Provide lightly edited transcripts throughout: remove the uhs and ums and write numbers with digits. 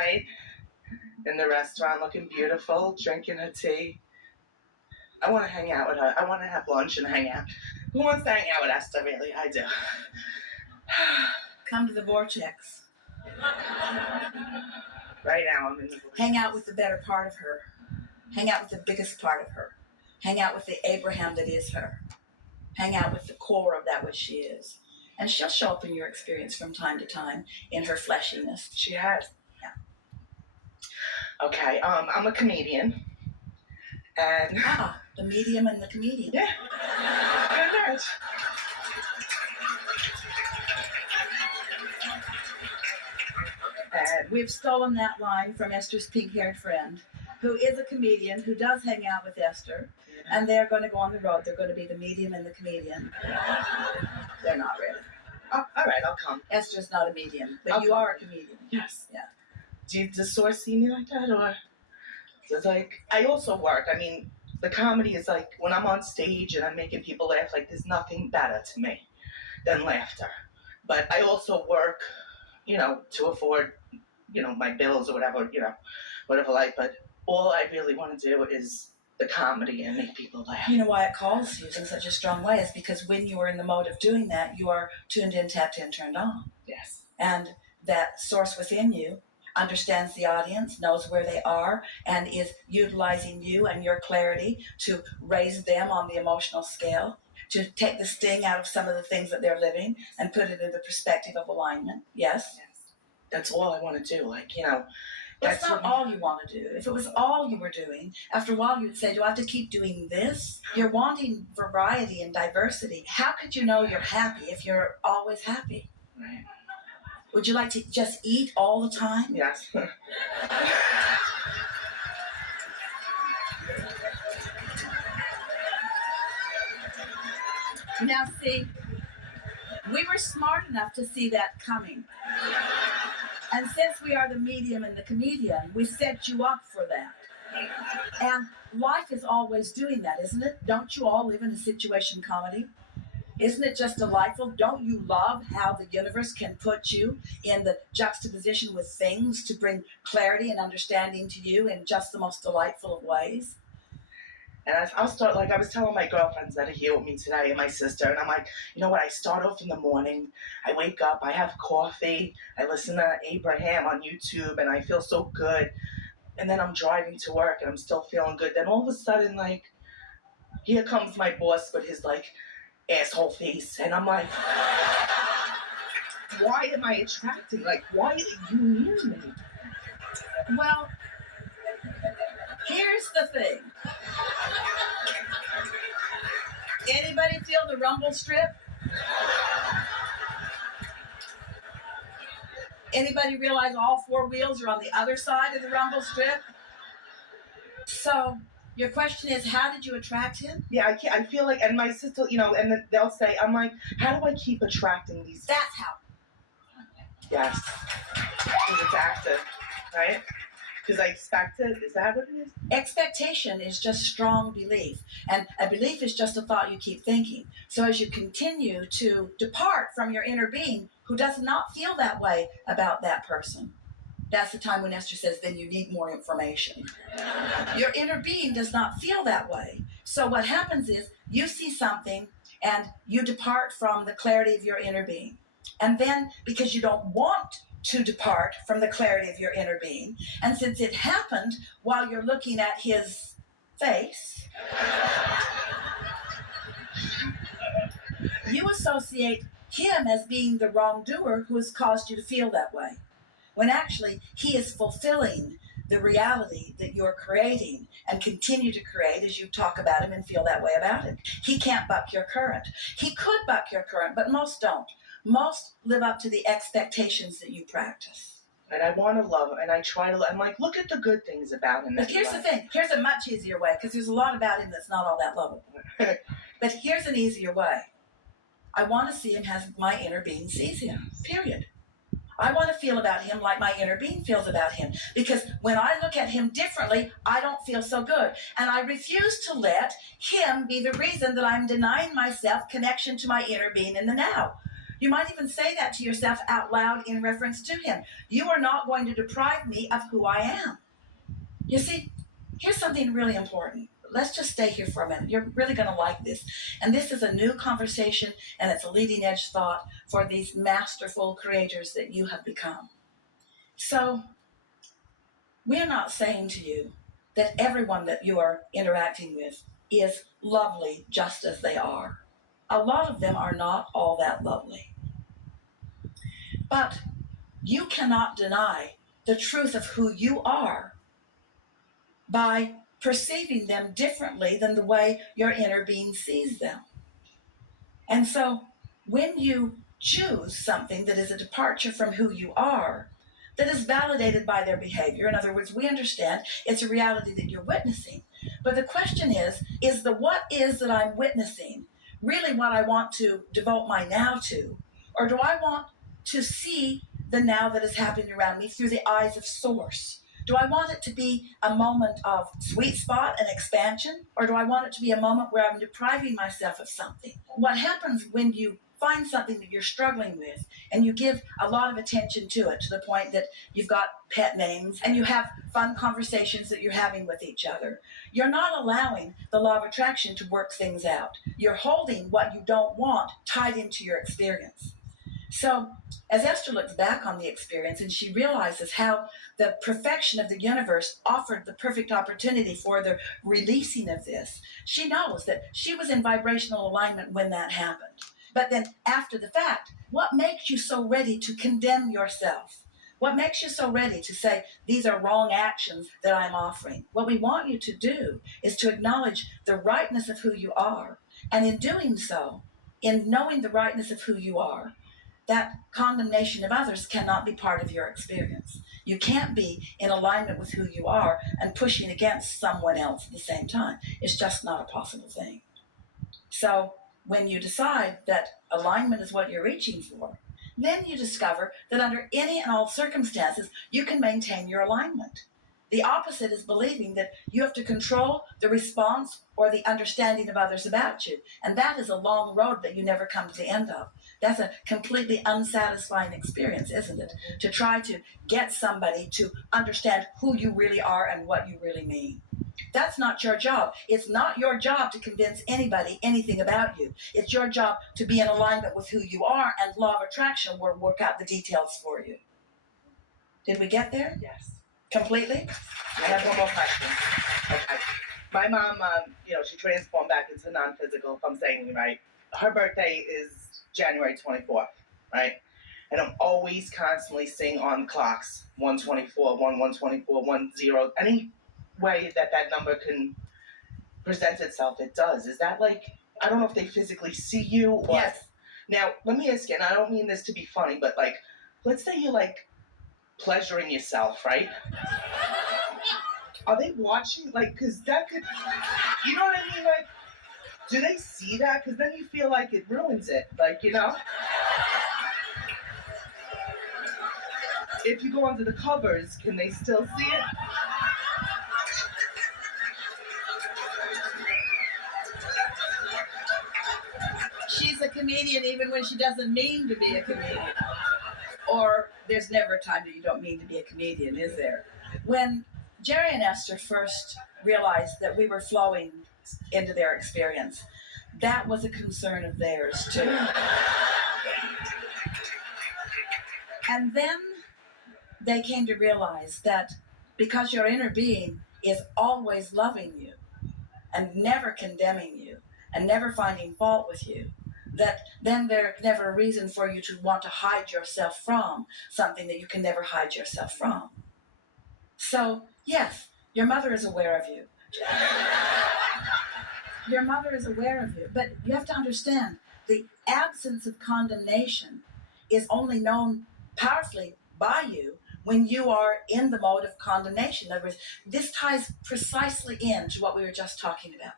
night in the restaurant looking beautiful, drinking her tea. I want to hang out with her. I want to have lunch and hang out. Who wants to hang out with Esther, really? I do. Come to the vortex. Right now, I'm in the vortex. Hang out with the better part of her. Hang out with the biggest part of her. Hang out with the Abraham that is her. Hang out with the core of that which she is. And she'll show up in your experience from time to time in her fleshiness. She has. Yeah. Okay, I'm a comedian. And the medium and the comedian. Yeah. Good match. And we've stolen that line from Esther's pink-haired friend, who is a comedian, who does hang out with Esther, and they're going to go on the road. They're going to be the medium and the comedian. They're not really. Oh, all right, I'll come. Esther's not a medium, but you are a comedian. Yes. Yeah. Does the source see me like that, or does I also work? I mean, the comedy is like when I'm on stage and I'm making people laugh. Like there's nothing better to me than laughter. But I also work, to afford, my bills or whatever, whatever like. But all I really want to do is the comedy and make people laugh. You know why it calls you in such a strong way is because when you are in the mode of doing that, you are tuned in, tapped in, turned on. Yes. And that source within you understands the audience, knows where they are, and is utilizing you and your clarity to raise them on the emotional scale, to take the sting out of some of the things that they're living and put it in the perspective of alignment. Yes? That's all I want to do. That's not all you want to do. If it was all you were doing, after a while you would say, do I have to keep doing this? You're wanting variety and diversity. How could you know you're happy if you're always happy? Right. Would you like to just eat all the time? Yes. Now see, we were smart enough to see that coming. And since we are the medium and the comedian, we set you up for that. And life is always doing that, isn't it? Don't you all live in a situation comedy? Isn't it just delightful? Don't you love how the universe can put you in the juxtaposition with things to bring clarity and understanding to you in just the most delightful of ways? And I'll start, I was telling my girlfriends that are here with me today and my sister, and I'm like, you know what, I start off in the morning, I wake up, I have coffee, I listen to Abraham on YouTube, and I feel so good. And then I'm driving to work, and I'm still feeling good. Then all of a sudden, here comes my boss with his, asshole face. And I'm like, why am I attracting? Why are you near me? Well, here's the thing. Anybody feel the rumble strip? Anybody realize all four wheels are on the other side of the rumble strip? So your question is, how did you attract him? Yeah, I feel like, and my sister, and then they'll say, I'm like, how do I keep attracting these? That's how. Yes. Because it's active, right? Because I expect it. Is that what it is? Expectation is just strong belief. And a belief is just a thought you keep thinking. So as you continue to depart from your inner being, who does not feel that way about that person, that's the time when Esther says, then you need more information. Your inner being does not feel that way. So what happens is you see something and you depart from the clarity of your inner being. And then because you don't want to depart from the clarity of your inner being, and since it happened while you're looking at his face, you associate him as being the wrongdoer who has caused you to feel that way, when actually he is fulfilling the reality that you're creating and continue to create as you talk about him and feel that way about him. He can't buck your current. He could buck your current, but most don't. Most live up to the expectations that you practice. And I want to love him, and I try to, I'm like, look at the good things about him. But here's the thing. Here's a much easier way, because there's a lot about him that's not all that lovable. But here's an easier way. I want to see him as my inner being sees him, period. I want to feel about him like my inner being feels about him. Because when I look at him differently, I don't feel so good. And I refuse to let him be the reason that I'm denying myself connection to my inner being in the now. You might even say that to yourself out loud in reference to him. You are not going to deprive me of who I am. You see, here's something really important. Let's just stay here for a minute. You're really going to like this. And this is a new conversation, and it's a leading edge thought for these masterful creators that you have become. So, we're not saying to you that everyone that you are interacting with is lovely just as they are. A lot of them are not all that lovely. But you cannot deny the truth of who you are by perceiving them differently than the way your inner being sees them. And so when you choose something that is a departure from who you are, that is validated by their behavior, in other words, we understand it's a reality that you're witnessing. But the question is the what is that I'm witnessing really what I want to devote my now to? Or do I want to see the now that is happening around me through the eyes of source? Do I want it to be a moment of sweet spot and expansion? Or do I want it to be a moment where I'm depriving myself of something? What happens when you find something that you're struggling with and you give a lot of attention to it to the point that you've got pet names and you have fun conversations that you're having with each other, you're not allowing the law of attraction to work things out. You're holding what you don't want tied into your experience. So as Esther looks back on the experience and she realizes how the perfection of the universe offered the perfect opportunity for the releasing of this, she knows that she was in vibrational alignment when that happened. But then after the fact, what makes you so ready to condemn yourself? What makes you so ready to say, these are wrong actions that I'm offering? What we want you to do is to acknowledge the rightness of who you are. And in doing so, in knowing the rightness of who you are, that condemnation of others cannot be part of your experience. You can't be in alignment with who you are and pushing against someone else at the same time. It's just not a possible thing. So when you decide that alignment is what you're reaching for, then you discover that under any and all circumstances, you can maintain your alignment. The opposite is believing that you have to control the response or the understanding of others about you. And that is a long road that you never come to the end of. That's a completely unsatisfying experience, isn't it? To try to get somebody to understand who you really are and what you really mean. That's not your job. It's not your job to convince anybody anything about you. It's your job to be in alignment with who you are, and law of attraction will work out the details for you. Did we get there? Yes. Completely? I have one more question. Okay. My mom, she transformed back into non-physical, if I'm saying it right. Her birthday is January 24th, right? And I'm always constantly seeing on clocks 124, 124, 10. Any way that number can present itself, it does. Is that like, I don't know if they physically see you or. Yes. Now, let me ask you, and I don't mean this to be funny, but like, let's say you're like pleasuring yourself, right? Are they watching? Like, because that could, you know what I mean? Like, do they see that? Because then you feel like it ruins it. Like, if you go under the covers, can they still see it? She's a comedian even when she doesn't mean to be a comedian. Or there's never a time that you don't mean to be a comedian, is there? When Jerry and Esther first realized that we were flowing into their experience, that was a concern of theirs too. And then they came to realize that because your inner being is always loving you and never condemning you and never finding fault with you, that then there's never a reason for you to want to hide yourself from something that you can never hide yourself from. So, yes, your mother is aware of you. Your mother is aware of you, but you have to understand the absence of condemnation is only known powerfully by you when you are in the mode of condemnation. In other words, this ties precisely into what we were just talking about.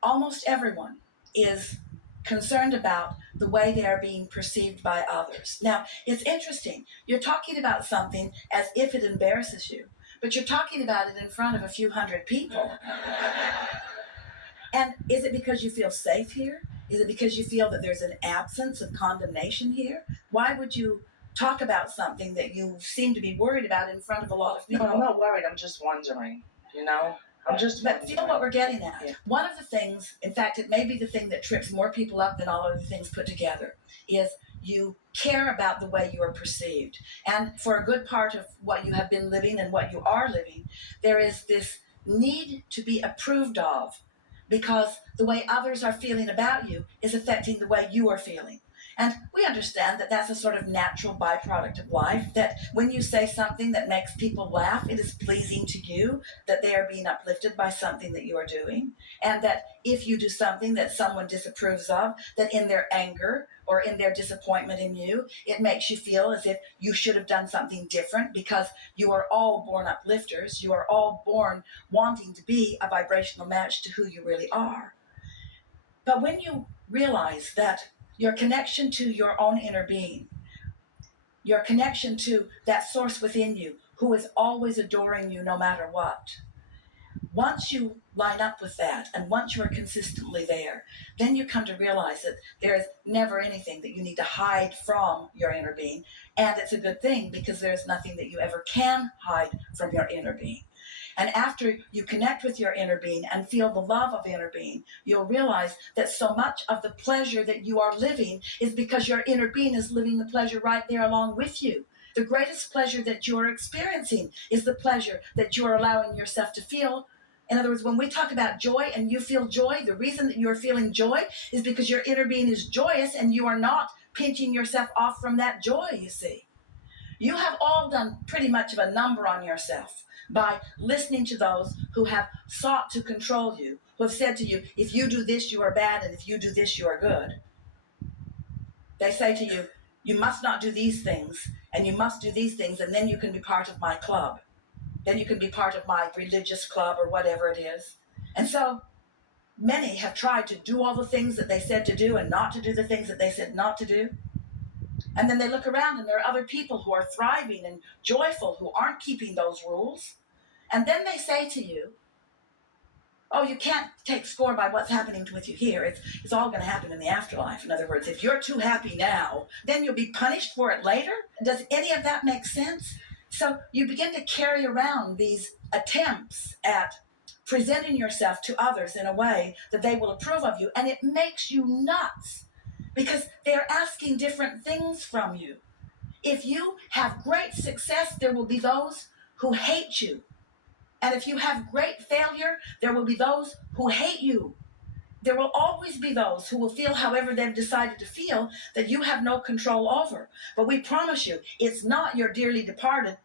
Almost everyone is concerned about the way they are being perceived by others. Now, it's interesting. You're talking about something as if it embarrasses you, but you're talking about it in front of a few hundred people. And is it because you feel safe here? Is it because you feel that there's an absence of condemnation here? Why would you talk about something that you seem to be worried about in front of a lot of people? No, I'm not worried. I'm just wondering. I'm just But wondering. feel what we're getting at. Yeah. One of the things, in fact, it may be the thing that trips more people up than all other things put together, is you care about the way you are perceived. And for a good part of what you have been living and what you are living, there is this need to be approved of because the way others are feeling about you is affecting the way you are feeling. And we understand that that's a sort of natural byproduct of life, that when you say something that makes people laugh, it is pleasing to you, that they are being uplifted by something that you are doing. And that if you do something that someone disapproves of, that in their anger or in their disappointment in you, it makes you feel as if you should have done something different because you are all born uplifters. You are all born wanting to be a vibrational match to who you really are. But when you realize that your connection to your own inner being, your connection to that source within you who is always adoring you no matter what, once you line up with that and once you are consistently there, then you come to realize that there is never anything that you need to hide from your inner being. And it's a good thing because there's nothing that you ever can hide from your inner being. And after you connect with your inner being and feel the love of inner being, you'll realize that so much of the pleasure that you are living is because your inner being is living the pleasure right there along with you. The greatest pleasure that you are experiencing is the pleasure that you are allowing yourself to feel. In other words, when we talk about joy and you feel joy, the reason that you're feeling joy is because your inner being is joyous and you are not pinching yourself off from that joy, you see. You have all done pretty much of a number on yourself by listening to those who have sought to control you, who have said to you, if you do this, you are bad, and if you do this, you are good. They say to you, you must not do these things, and you must do these things, and then you can be part of my club. Then you can be part of my religious club or whatever it is. And so many have tried to do all the things that they said to do and not to do the things that they said not to do. And then they look around and there are other people who are thriving and joyful who aren't keeping those rules. And then they say to you, oh, you can't take score by what's happening with you here. It's all going to happen in the afterlife. In other words, if you're too happy now, then you'll be punished for it later. Does any of that make sense? So you begin to carry around these attempts at presenting yourself to others in a way that they will approve of you. And it makes you nuts because they're asking different things from you. If you have great success, there will be those who hate you. And if you have great failure, there will be those who hate you. There will always be those who will feel however they've decided to feel that you have no control over. But we promise you, it's not your dearly departed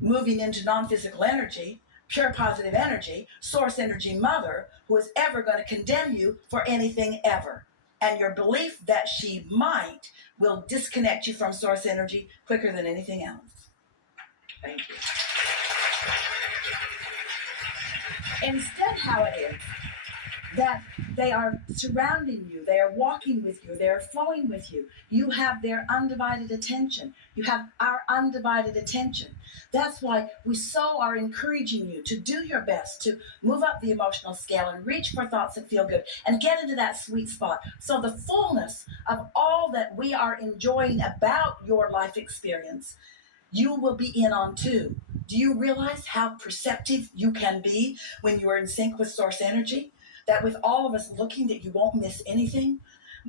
moving into non-physical energy, pure positive energy, source energy mother, who is ever going to condemn you for anything ever. And your belief that she might will disconnect you from source energy quicker than anything else. Thank you. Instead, how it is that they are surrounding you, they are walking with you, they are flowing with you. You have their undivided attention. You have our undivided attention. That's why we so are encouraging you to do your best to move up the emotional scale and reach for thoughts that feel good and get into that sweet spot. So the fullness of all that we are enjoying about your life experience, you will be in on too. Do you realize how perceptive you can be when you are in sync with source energy? That with all of us looking, that you won't miss anything.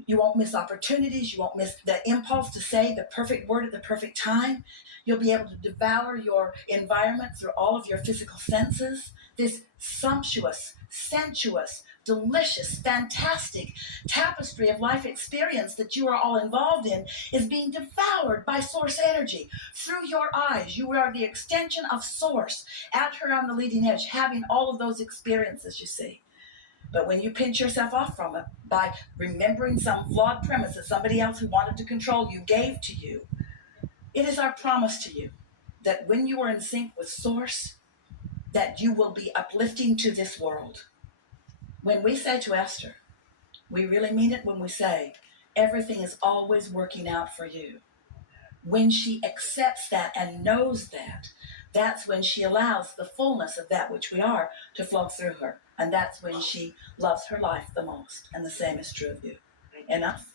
You won't miss opportunities. You won't miss the impulse to say the perfect word at the perfect time. You'll be able to devour your environment through all of your physical senses. This sumptuous, sensuous, delicious, fantastic tapestry of life experience that you are all involved in is being devoured by source energy through your eyes. You are the extension of source at her on the leading edge, having all of those experiences, you see. But when you pinch yourself off from it by remembering some flawed premise that somebody else who wanted to control you gave to you, it is our promise to you that when you are in sync with source, that you will be uplifting to this world. When we say to Esther, we really mean it when we say, everything is always working out for you. When she accepts that and knows that, that's when she allows the fullness of that which we are to flow through her. And that's when she loves her life the most. And the same is true of you. Enough?